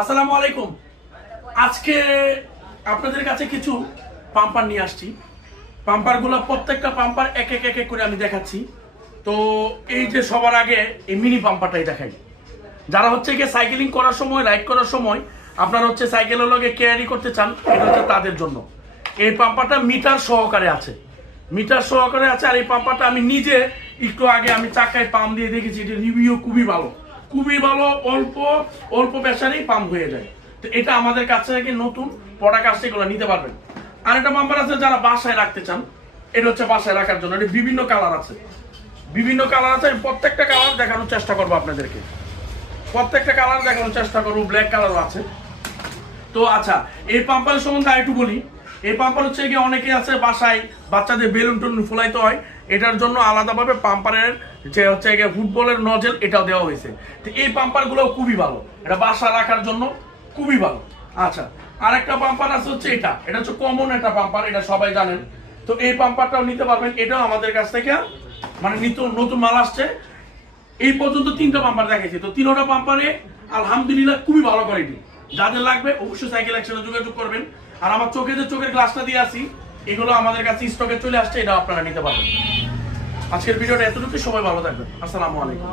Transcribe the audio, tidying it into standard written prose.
আসসালামু আলাইকুম। আজকে আপনাদের কাছে কিছু পাম্পার নিয়ে আসছি। পাম্পারগুলো প্রত্যেকটা পাম্পার এক এক এক এক করে আমি দেখাচ্ছি। তো এই যে সবার আগে এই মিনি পাম্পারটাই দেখাই। যারা হচ্ছে গিয়ে সাইকেলিং করার সময়, রাইড করার সময় আপনারা হচ্ছে সাইকেলের লগে ক্যারি করতে চান, এটা হচ্ছে তাদের জন্য। এই পাম্পারটা মিটার সহকারে আছে, মিটার সহকারে আছে। আর এই পাম্পারটা আমি নিজে একটু আগে আমি চাকায় পাম্প দিয়ে দেখেছি, এটা রিভিউ খুবই ভালো, খুবই ভালো। অল্প অল্প প্রেসারেই পাম্প হয়ে যায়। তো এটা আমাদের কাছে থেকে নতুন প্রোডাক্ট আসছে, এগুলো নিতে পারবেন। আর একটা পাম্পার আছে যারা বাসায় রাখতে চান, এটা হচ্ছে বাসায় রাখার জন্য। এটা বিভিন্ন কালার আছে, বিভিন্ন কালার আছে। আমি প্রত্যেকটা কালার দেখানোর চেষ্টা করবো আপনাদেরকে, প্রত্যেকটা কালার দেখানোর চেষ্টা করবো। ব্ল্যাক কালারও আছে। তো আচ্ছা, এই পাম্পারের সম্বন্ধে একটু বলি। এই পাম্পার হচ্ছে গিয়ে অনেকে আছে বাসায় বাচ্চাদের বেলুন টেলুন ফুলাইতে হয়, এটার জন্য আলাদাভাবে পাম্পারের যে হচ্ছে গিয়ে ফুটবলের নজেল এটাও দেওয়া হয়েছে। তো এই পাম্পারগুলো খুবই ভালো, এটা বাসা রাখার জন্য খুবই ভালো। আচ্ছা, আর একটা পাম্পার আছে হচ্ছে এটা, এটা হচ্ছে কমন একটা পাম্পার, এটা সবাই জানেন। তো এই পাম্পারটাও নিতে পারবেন, এটাও আমাদের কাছ থেকে মানে নতুন মাল আসছে। এই পর্যন্ত 3টা পাম্পার দেখাইছি। তো 3টা পাম্পারে আলহামদুলিল্লাহ খুবই ভালো কোয়ালিটি। যাদের লাগবে অবশ্যই সাইকেল অ্যাকশনে যোগাযোগ করবেন। আর আমার চোখে যে চোখের গ্লাসটা দিয়ে আসি, এগুলো আমাদের কাছে স্টকে চলে আসছে, এটা আপনারা নিতে পারবেন। আজকের ভিডিওটা এতটুকু, সবাই ভালো থাকবেন। আসসালামু আলাইকুম।